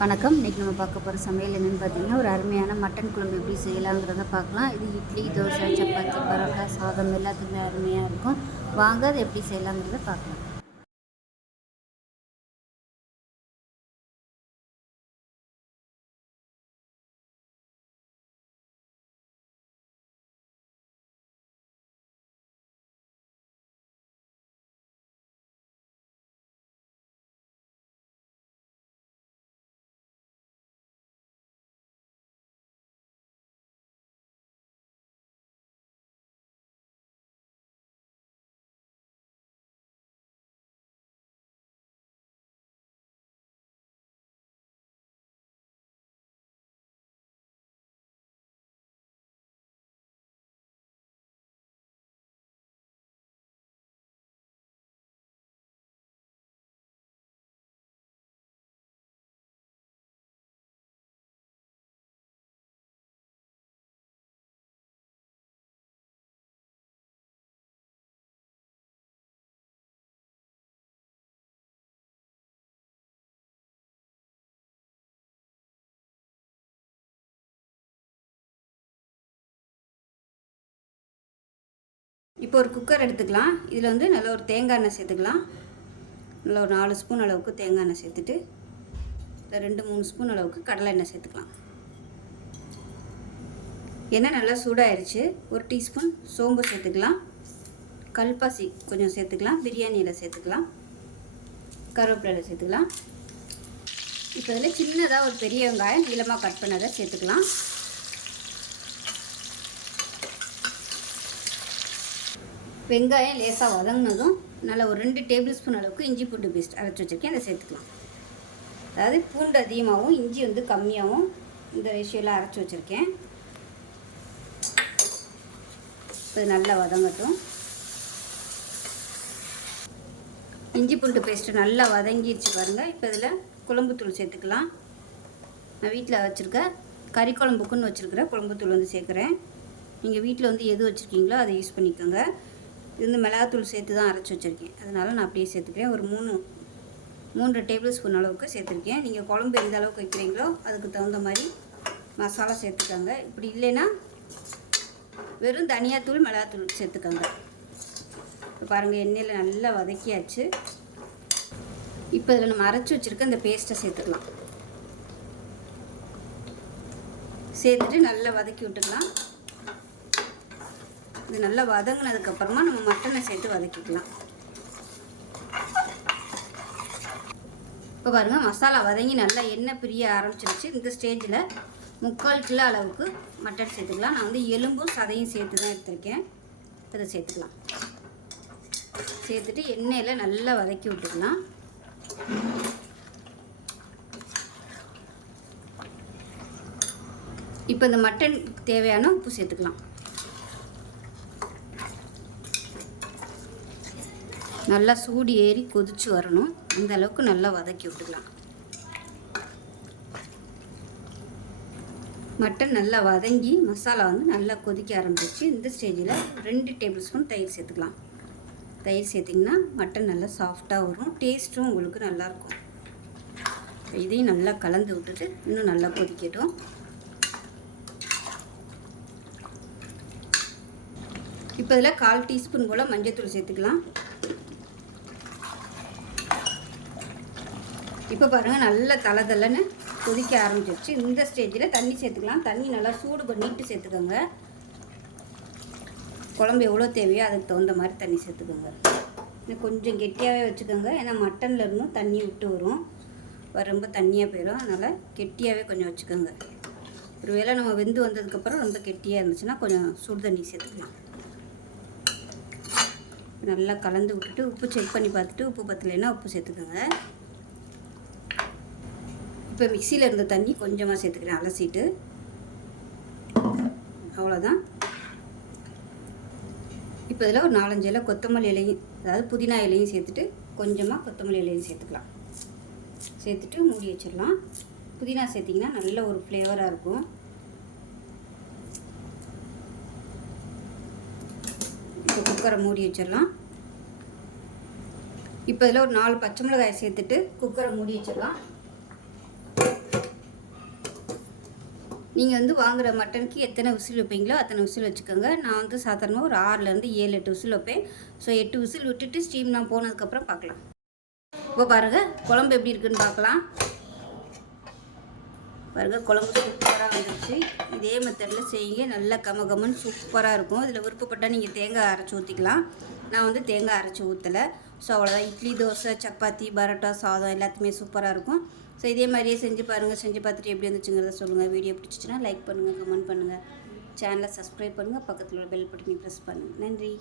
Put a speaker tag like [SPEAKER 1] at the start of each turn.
[SPEAKER 1] வணக்கம். இன்றைக்கி நம்ம பார்க்க போகிற சமையல் என்னென்னு பார்த்தீங்கன்னா ஒரு அருமையான மட்டன் குழம்பு எப்படி செய்யலாங்கிறத பார்க்கலாம். இது இட்லி தோசை சப்பாத்தி பரோட்டா சாதம் எல்லாத்துக்குமே அருமையாக இருக்கும். வாங்க அதை எப்படி செய்யலாங்கிறத பார்க்கலாம். இப்போ ஒரு குக்கர் எடுத்துக்கலாம். இதில் வந்து நல்ல ஒரு தேங்காய் எண்ணெய் சேர்த்துக்கலாம். நல்ல ஒரு நாலு ஸ்பூன் அளவுக்கு தேங்காய் எண்ணெய் சேர்த்துட்டு ரெண்டு மூணு ஸ்பூன் அளவுக்கு கடலை எண்ணெய் சேர்த்துக்கலாம். எண்ணெய் நல்லா சூடாயிருச்சு. ஒரு டீஸ்பூன் சோம்பு சேர்த்துக்கலாம். கல்பாசி கொஞ்சம் சேர்த்துக்கலாம். பிரியாணியில் சேர்த்துக்கலாம். கருவேப்பிலையில் சேர்த்துக்கலாம். இப்போ இதில் சின்னதாக ஒரு பெரிய வெங்காயம் நீளமாக கட் பண்ணதை சேர்த்துக்கலாம். வெங்காயம் லேசாக வதங்கினதும் நல்லா ஒரு ரெண்டு டேபிள் ஸ்பூன் அளவுக்கு இஞ்சி பூண்டு பேஸ்ட் அரைச்சி வச்சுருக்கேன். அதை சேர்த்துக்கலாம். அதாவது பூண்டு அதிகமாகவும் இஞ்சி வந்து கம்மியாகவும் இந்த ரேஷியோலாம் அரைச்சி வச்சுருக்கேன். இது நல்லா வதங்கட்டும். இஞ்சி பூண்டு பேஸ்ட்டு நல்லா வதங்கிடுச்சு பாருங்கள் இப்போ இதில் குழம்புத்தூள் சேர்த்துக்கலாம். நான் வீட்டில் வச்சுருக்க கறி குழம்புக்குன்னு வச்சுருக்கிற குழம்புத்தூள் வந்து சேர்க்குறேன். நீங்கள் வீட்டில் வந்து எது வச்சுருக்கீங்களோ அதை யூஸ் பண்ணிக்கோங்க. இது வந்து மிளகாத்தூள் சேர்த்து தான் அரைச்சி வச்சுருக்கேன். அதனால் நான் அப்படியே சேர்த்துக்கிறேன். ஒரு மூணு மூன்று டேபிள் ஸ்பூன் அளவுக்கு சேர்த்துருக்கேன். நீங்கள் குழம்பு எந்த அளவுக்கு வைக்கிறீங்களோ அதுக்கு தகுந்த மாதிரி மசாலா சேர்த்துக்கோங்க. இப்படி இல்லைன்னா வெறும் தனியாத்தூள் மிளகாத்தூள் சேர்த்துக்கோங்க. இப்போ பாருங்கள் எண்ணெயில் நல்லா வதக்கியாச்சு. இப்போ இதில் நம்ம அரைச்சி வச்சுருக்க இந்த பேஸ்ட்டை சேர்த்துக்கலாம். சேர்த்துட்டு நல்லா வதக்கி விட்டுக்கலாம். இது நல்லா வதங்கினதுக்கப்புறமா நம்ம மட்டனை சேர்த்து வதக்கிக்கலாம். இப்போ பாருங்கள் மசாலா வதங்கி நல்லா எண்ணெய் பிரிய ஆரம்பிச்சிருச்சு. இந்த ஸ்டேஜில் முக்கால் கிலோ அளவுக்கு மட்டன் சேர்த்துக்கலாம். நான் வந்து எலும்பும் சதையும் சேர்த்து தான் எடுத்திருக்கேன். இதை சேர்த்துக்கலாம். சேர்த்துட்டு எண்ணெயில் நல்லா வதக்கி விட்டுக்கலாம். இப்போ இந்த மட்டன் தேவையான உப்பு சேர்த்துக்கலாம். நல்லா சூடு ஏறி கொதிச்சு வரணும். இந்த அளவுக்கு நல்லா வதக்கி விட்டுக்கலாம். மட்டன் நல்லா வதங்கி மசாலா வந்து நல்லா கொதிக்க ஆரம்பிச்சு இந்த ஸ்டேஜில் ரெண்டு டேபிள் ஸ்பூன் தயிர் சேர்த்துக்கலாம். தயிர் சேர்த்திங்கன்னா மட்டன் நல்லா சாஃப்டாக வரும். டேஸ்ட்டும் உங்களுக்கு நல்லாயிருக்கும். இதையும் நல்லா கலந்து விட்டுட்டு இன்னும் நல்லா கொதிக்கட்டும். இப்போ இதில் கால் டீஸ்பூன் போல் மஞ்சள் சேர்த்துக்கலாம். இப்போ பாருங்கள் நல்லா தலை தலைன்னு கொதிக்க ஆரம்பிச்சிருச்சு. இந்த ஸ்டேஜில் தண்ணி சேர்த்துக்கலாம். தண்ணி நல்லா சூடு பண்ணிட்டு சேர்த்துக்கோங்க. குழம்பு எவ்வளோ தேவையோ அதுக்கு தகுந்த மாதிரி தண்ணி சேர்த்துக்கோங்க. இன்னும் கொஞ்சம் கெட்டியாகவே வச்சுக்கோங்க. ஏன்னா மட்டனில் இருந்தும் தண்ணி விட்டு வரும். ரொம்ப தண்ணியாக போயிடும் அதனால் கெட்டியாகவே கொஞ்சம் வச்சுக்கோங்க. ஒரு வேளை நம்ம வெந்து வந்ததுக்கப்புறம் ரொம்ப கெட்டியாக இருந்துச்சுன்னா கொஞ்சம் சுடு தண்ணி சேர்த்துக்கலாம். நல்லா கலந்து விட்டுட்டு உப்பு செக் பண்ணி பார்த்துட்டு உப்பு பத்தலைன்னா உப்பு சேர்த்துக்கோங்க. இப்போ மிக்சியில் இருந்த தண்ணி கொஞ்சமாக சேர்த்துக்கிறேன் அலசிட்டு. அவ்வளோதான் இப்போ இதில் ஒரு நாலஞ்சு இலை கொத்தமல்லி இலையும் அதாவது புதினா இலையும் சேர்த்துட்டு கொஞ்சமாக கொத்தமல்லி இலையும் சேர்த்துக்கலாம். சேர்த்துட்டு மூடி வச்சிடலாம். புதினா சேர்த்திங்கன்னா நல்ல ஒரு ஃப்ளேவராக இருக்கும். இப்போ குக்கரை மூடி வச்சிடலாம். இப்போ இதில் ஒரு நாலு பச்சை மிளகாய் சேர்த்துட்டு குக்கரை மூடி வச்சிடலாம். நீங்கள் வந்து வாங்குகிற மட்டனுக்கு எத்தனை விசில் வைப்பீங்களோ அத்தனை விசில் வச்சுக்கோங்க. நான் வந்து சாதாரணமாக ஒரு ஆறுலேருந்து ஏழு எட்டு விசில் வைப்பேன். ஸோ எட்டு விசில் விட்டுட்டு ஸ்டீம்லாம் போனதுக்கப்புறம் பார்க்கலாம். இப்போ பாருங்கள் குழம்பு எப்படி இருக்குன்னு பார்க்கலாம். பாருங்கள் குழம்பு சூப்பராக வந்துருச்சு. இதே மெத்தடில் செய்யுங்க. நல்லா கம கமன்னு சூப்பராக இருக்கும். இதில் விருப்பப்பட்டால் நீங்கள் தேங்காய் அரைச்சி ஊற்றிக்கலாம் நான் வந்து தேங்காய் அரைச்சி ஊற்றலை ஸோ அவ்வளோதான் இட்லி தோசை சப்பாத்தி பரோட்டா சாதம் எல்லாத்துக்குமே சூப்பராக இருக்கும். ஸோ இதே மாதிரியே செஞ்சு பாருங்கள் செஞ்சு பார்த்துட்டு எப்படி இருந்துச்சுங்கிறத சொல்லுங்கள் வீடியோ பிடிச்சிச்சின்னா லைக் பண்ணுங்கள் கமெண்ட் பண்ணுங்கள் சேனலை சப்ஸ்கிரைப் பண்ணுங்கள் பக்கத்தில் உள்ள பெல் பட்டனை ப்ரெஸ் பண்ணுங்கள் நன்றி.